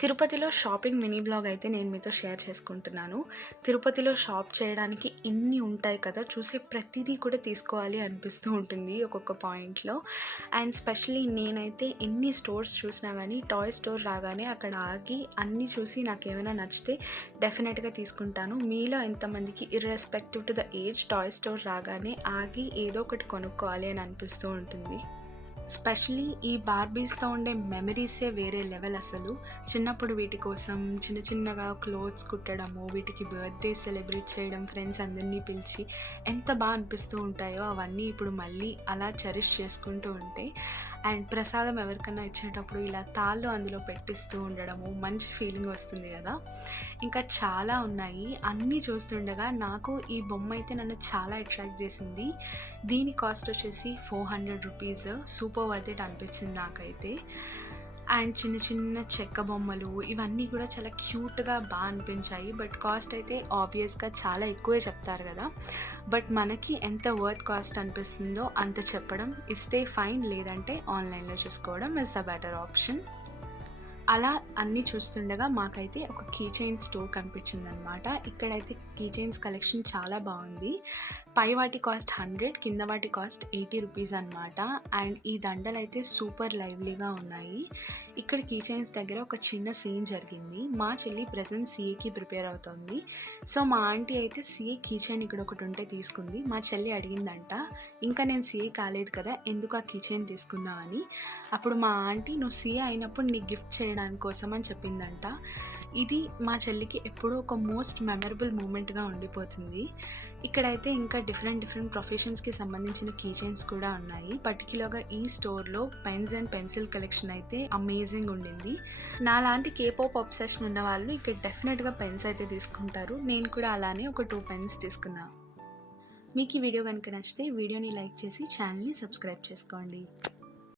తిరుపతిలో shopping mini blog అయితే నేను మీతో షేర్ చేసుకుంటున్నాను. తిరుపతిలో షాప్ చేయడానికి ఇన్ని ఉంటాయి కదా! చూసే ప్రతిదీ కూడా తీసుకోవాలి అనిపిస్తూ ఉంటుంది ఒక్కొక్క పాయింట్‌లో. అండ్ స్పెషల్లీ నేనైతే ఎన్ని స్టోర్స్ చూసినా గానీ, టాయ్ స్టోర్ రాగానే అక్కడ ఆగి అన్నీ చూసి నాకేమైనా నచ్చితే డెఫినెట్‌గా తీసుకుంటాను. మీలో ఎంతమందికి irrespective to the age toy store రాగానే ఆగి ఏదో ఒకటి కొనుక్కోవాలి అని అనిపిస్తూ ఉంటుంది. స్పెషల్లీ ఈ బార్బీస్‌తో ఉండే మెమరీసే వేరే లెవెల్ అసలు. చిన్నప్పుడు వీటి కోసం చిన్న చిన్నగా క్లోత్స్ కుట్టడము, వీటికి బర్త్‌డే సెలబ్రేట్ చేయడం, ఫ్రెండ్స్ అందరినీ పిలిచి ఎంత అనిపిస్తూ ఉంటాయో అవన్నీ ఇప్పుడు మళ్ళీ అలా చెరిష్ చేసుకుంటూ ఉంటే అండ్ ప్రసాదం ఎవరికన్నా ఇచ్చేటప్పుడు ఇలా తాళ్ళు అందులో పెట్టిస్తూ ఉండడము మంచి ఫీలింగ్ వస్తుంది కదా! ఇంకా చాలా ఉన్నాయి. అన్నీ చూస్తుండగా నాకు ఈ బొమ్మ అయితే నన్ను చాలా అట్రాక్ట్ చేసింది. దీని కాస్ట్ వచ్చేసి 400 రూపీస్. సూపర్ వర్త్ ఇట్ అనిపించింది నాకైతే. అండ్ చిన్న చిన్న చెక్క బొమ్మలు ఇవన్నీ కూడా చాలా క్యూట్‌గా అనిపించాయి. బట్ కాస్ట్ అయితే ఆబ్వియస్‌గా చాలా ఎక్కువే చెప్తారు కదా! బట్ మనకి ఎంత వర్త్ కాస్ట్ అనిపిస్తుందో అంత చెప్పడం, ఇస్తే ఫైన్, లేదంటే ఆన్‌లైన్‌లో చూసుకోవడం ఇస్ ద బెటర్ ఆప్షన్. అలా అన్నీ చూస్తుండగా మాకైతే ఒక కీ చైన్ స్టోర్ కనిపించిందనమాట. ఇక్కడైతే కీ చైన్స్ కలెక్షన్ చాలా బాగుంది. పై వాటి కాస్ట్ 100, కింద వాటి కాస్ట్ 80 రూపీస్ అనమాట. అండ్ ఈ దండలైతే సూపర్ లైవ్లీగా ఉన్నాయి. ఇక్కడ కీ చైన్స్ దగ్గర ఒక చిన్న సీన్ జరిగింది. మా చెల్లి ప్రెజెంట్ సీఏకి ప్రిపేర్ అవుతుంది. సో మా ఆంటీ అయితే సీఏ కీ చైన్ ఇక్కడ ఒకటి ఉంటే తీసుకుంది. మా చెల్లి అడిగిందంట, ఇంకా నేను సీఏ కాలేదు కదా, ఎందుకు ఆ కీ చైన్ తీసుకున్నావు అని. అప్పుడు మా ఆంటీ, నువ్వు సీఏ అయినప్పుడు నీకు గిఫ్ట్ చేయడానికి కోసం అని చెప్పిందంట. ఇది మా చెల్లికి ఎప్పుడూ ఒక మోస్ట్ మెమరబుల్ మూమెంట్గా ఉండిపోతుంది. ఇక్కడైతే ఇంకా డిఫరెంట్ ప్రొఫెషన్స్కి సంబంధించిన కీ చైన్స్ కూడా ఉన్నాయి. పర్టిక్యులర్గా ఈ స్టోర్లో పెన్స్ అండ్ పెన్సిల్ కలెక్షన్ అయితే అమేజింగ్ ఉండింది. నాలాంటి కేపాప్ అబ్సెషన్ ఉన్న వాళ్ళు ఇక్కడ డెఫినెట్గా పెన్స్ అయితే తీసుకుంటారు. నేను కూడా అలానే ఒక 2 పెన్స్ తీసుకున్నాను. మీకు ఈ వీడియో కనుక నచ్చితే వీడియోని లైక్ చేసి ఛానల్ని సబ్స్క్రైబ్ చేసుకోండి.